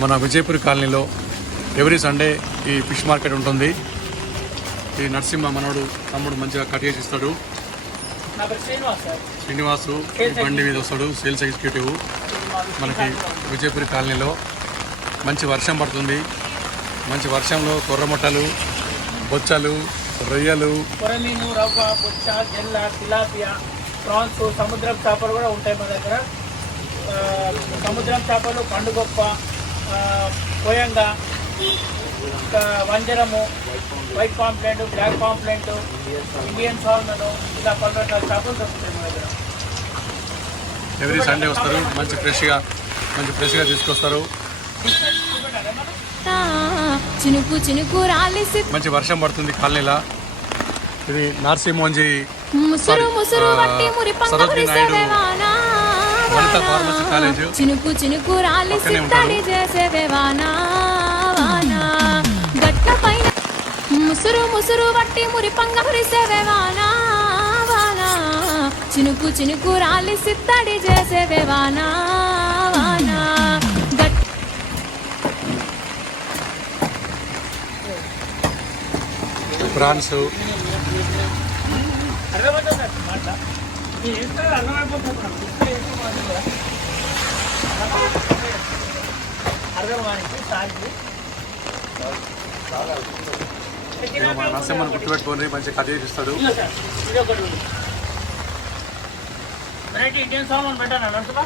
మన విజయపురి కాలనీలో every Sunday ఈ ఫిష్ మార్కెట్ ఉంటుంది. ఈ నరసింహ మనోడు తమ్ముడు మంచిగా కట్ చేసి ఇస్తాడు. శ్రీనివాసు బండి మీద వస్తాడు, సేల్స్ ఎగ్జిక్యూటివ్. మనకి విజయపురి కాలనీలో మంచి వర్షం పడుతుంది. మంచి వర్షంలో కొర్రమొట్టలు, బొచ్చలు, రొయ్యలు, కొరమీను, రవ్వ, బొచ్చ, జెల్ల, తిలాపియా, ప్రాన్స్, సముద్రం చేపలు కూడా ఉంటాయి మన దగ్గర. సముద్రం చేపలు పండుగొప్ప, కోయంగా, వంజరము, white pomfret, black pomfret, Indian salmon, ఇలా 10 రకాల చేపలు దొరుకుతాయి మన దగ్గర. ఎవ్రీ సండే వస్తారు, మంచి ఫ్రెష్గా తీసుకొస్తారు. చినుకు చినుకు మంచి వర్షం పడుతుంది కాలనీలా. ఇది నర్సింహోంజీ సరోజిని నాయుడు వనిత ఫార్మసీ కాలేజ్. చినుకు చినుకు రాలి సిద్ధడి చేసేదేవానా గట్ట పైన ముసురు ముసురు వట్టి మురిపంగ మురిసేదేవానా వానా చినుకు చినుకు రాలి సిద్ధడి చేసేదేవానా వానా ప్రాన్స్, నరసింహని గుర్తుపెట్టుకొని మంచి కట్ చేసి ఇస్తాడు. ఇండియన్ సాల్మన్ పెట్టాను నడుచుకో.